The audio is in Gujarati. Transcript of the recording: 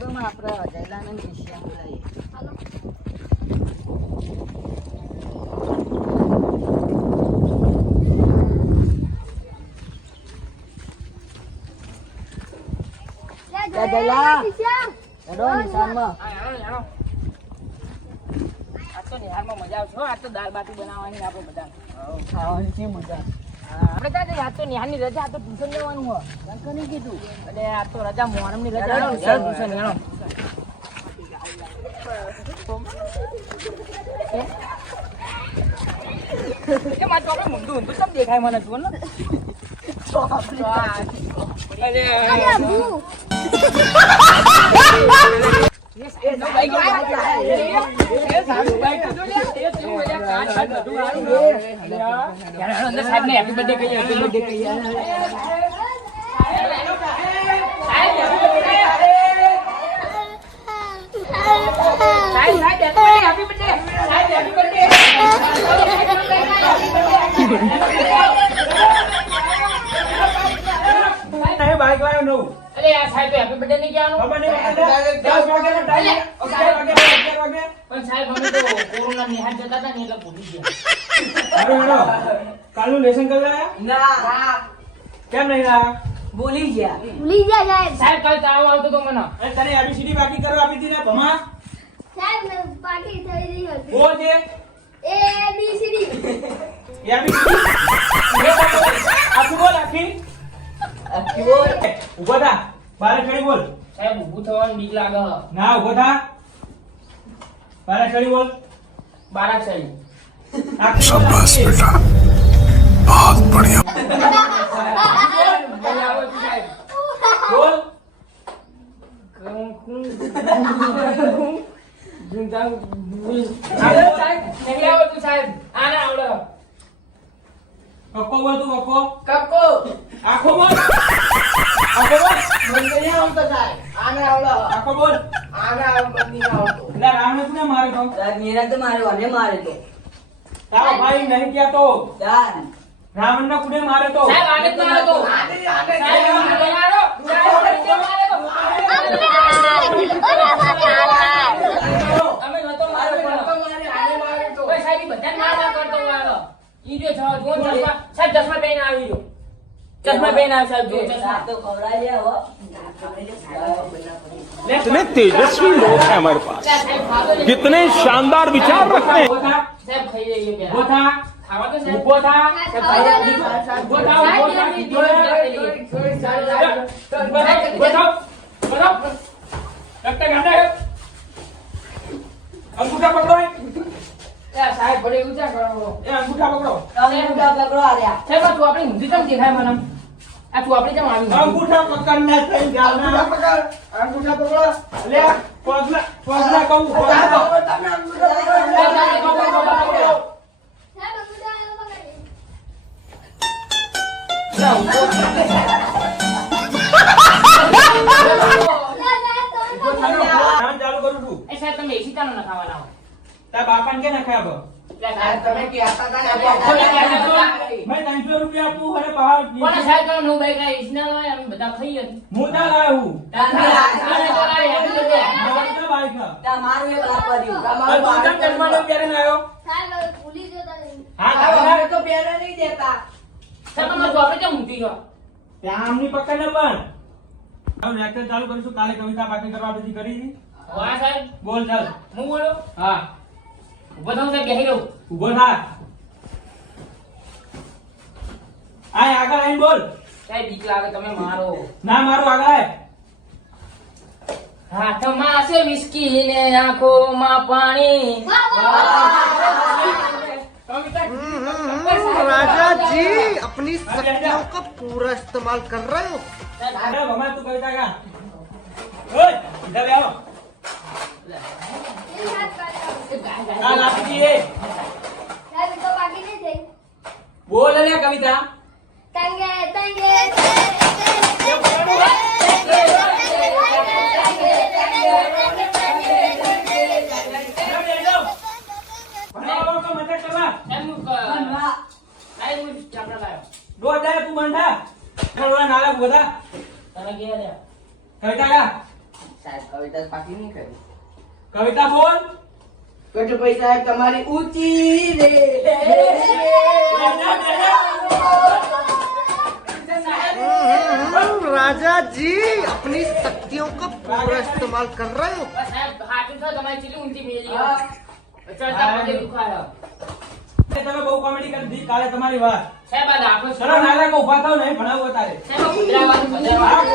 સાહેબમાં આપણે જયલાને વિષય બોલાવીએ. હાલો. જયલા હેડો નિશાનમાં. આજ તો નિહારમાં મજા આવશે હો. આજ તો દાળ બાટી બનાવવાની આપણે બધા ખાવાની છે મજા. આપણે ત્યાં આજ તો નિહારની રજા. આ તો ટ્યુશન જવાનું હોય. કંકની કીધું એટલે આજ તો રજા મોહરમની રજા ટ્યુશન હેણો. એ મારે ચોપડે ઊંધું ઊંધું કેમ દેખાય મને જુઓ ને. સાહેબ ને હેપી બર્થડે કહીએ. હેપી બર્થડે કહીએ. બાઈક લાવ્યો નવું. અરે યાર સાહેબ હેપી બર્થડે નહીં કહેવાનું. ખબર નહીં 10 વાગ્યાનો ટાઈમ. 11 વાગે. પણ સાહેબ અમે તો કોરોના નિહાળ જતા હતા ને એટલે ભૂલી ગયા. હારું હેડો. કાલનું લેસન કરી લાયા? ના કેમ નહીં લાયા? ભૂલી ગયા. ભૂલી ગયા સાહેબ. સાહેબ કાલ તાવ આવતો તો મને. અરે તને ABCD બાકી કરવા આપી હતી ને ભમા? સાહેબ ને પાર્ટી થઈ રહી હતી. બોલ દે. A B C D. ABCD. આખી બોલ આખી. આખી બોલ. ઉભો થા. બારે ચડી બોલ. સાહેબ ઊભું થવાનું બીક લાગે. ના ઉભો થા. બારે ચડી બોલ. બારા સાહેબ આખી બોલ. આખી. बहुत बढ़िया બોલ. કક્કો બોલ તું કક્કો. કક્કો આખો બોલ. આખો બોલ. મને નહીં આવતો સાહેબ. આને આવડો. આખો બોલ. આને આવડતો નહીં આવતો. એટલે રામને તું ને મારે તો. સાહેબ મેરા તો મારે અને મારે તો તારો ભાઈ નહીં કહેતો. ચાર રાવણ ના કુડે મારે તો. સાહેબ આને જ મારો તો. આને સાહેબ આને બોલાવો. સાહેબ આને બોલાવો. અમે નતો મારો પણ. આને મારે તો ઓય સાહેબ ઈ બધાને મારવા કરતો વાળો. ઈ જો જો ચશ્મા સાહેબ ચશ્મા પહેરીને આવી જો. ચશ્મા પહેરીને આવી સાહેબ જો ચશ્મા. તો ખવડાવી લે હો. इतने तेजस्वी लोग हैं हमारे पास સાહેબ ખાધો ને. कितने शानदार विचार रखते हैं ઉભો થા. સાહેબ ખાઈ જઈએ પેલા. ઉભો થા. ખાવા તો સાહેબ. ઉભો થા. સાહેબ ખાઈ જઈએ. ઉભો થા. ઉભો થા. ઉભો થા. ઉભો થા. રક્ત ગાંડા હે. અંગૂઠા પકડો. સાહેબ ભલે ઊંચા કરો. એ અંગૂઠા પકડો. તમે મુકા પકડો આર્યા. સાહેબ આ તું આપણી ઊંધી કેમ દેખાય મને? આ તું આપણી કેમ આવી? અંગૂઠા પકડ ના થઈ ગાલના. અંગૂઠા પકડો. લે પગલા કહું. તમે અંગૂઠા પકડો. સાહેબ અંગૂઠા પકડી. કામ ચાલુ કરું છું. એ સાહેબ તમે એસી ચાલો ના ખાવાના હોય. તાર બાપાને કે નાખ્યા બો. સાહેબ તમે કહેતા હતા ને કોને કહેતા હતા? મેં 300 રૂપિયા આપું અને પહાડ કોને સાહેબ તમે નું બાઈક આ એસી ના હોય અમે બધા ખાઈએ. હું ના લાવ્યો હું. આને તો લાવી હેપી બર્થડે. મારું ના બાઈક હા. તમારું એક આ કર્યું. તું કેમ ચશ્માનો પહેરીને આવ્યો? સાહેબ ભૂલી જતા નહીં. હા તમારે તો પહેરા નહીં દેતા. સાહેબ તમે તો આપણે કેમ ઊંધી છો? ત્યાં આમની પકડ ને પણ હવે લેક્ચર ચાલુ કરીશું. કાલે કવિતા પાકી કરવા બધી કરી હતી. વાહ સાહેબ બોલ ચાલ. હું બોલો. હા ઉભો થાવ સાહેબ બેહી રહું. ઉભો થા. આય આગળ આવીને બોલ. સાહેબ બીક લાગે તમે મારો. ના મારું આગળ આય. હાથમાં છે વિસ્કી ને આંખોમાં પાણી. राजा जी अपनी शक्तियों का पूरा इस्तेमाल कर रहे हो। અરે ભમા તું કવિતા ગા. ઓય ઇધર આવો. આ લાપી એ સાહેબ તો બાકી નહીં થઈ. બોલ લે કવિતા. તંગે તંગે ભણાવો તો મતલબ કરવા. સાહેબ હું ચાપડા લાવ્યો. દો જાય તું બંધા. ખરોડા નાલા બધા. તમે ગયા લે. કવિતા ગા. સાહેબ કવિતા પાકી નહીં કરી. કવિતા બોલ. કટુભાઈ સાહેબ તમારી ઊંચી રે राजा जी अपनी शक्तियों का पूरा इस्तेमाल कर रहे हो. બસ સાહેબ હાથું તો તમારી ચીલી ઊંચી મેલી હા. ચડતા પગે દુખાયો તમે બહુ કોમેડી કરી દીધી કાલે તમારી વાત. સાહેબ આ દાખલો ચલો નાયલા કો ઉભા થાવ નહીં ભણાવો તારે. સાહેબ આ કુતરાવાનું બધાય વાત.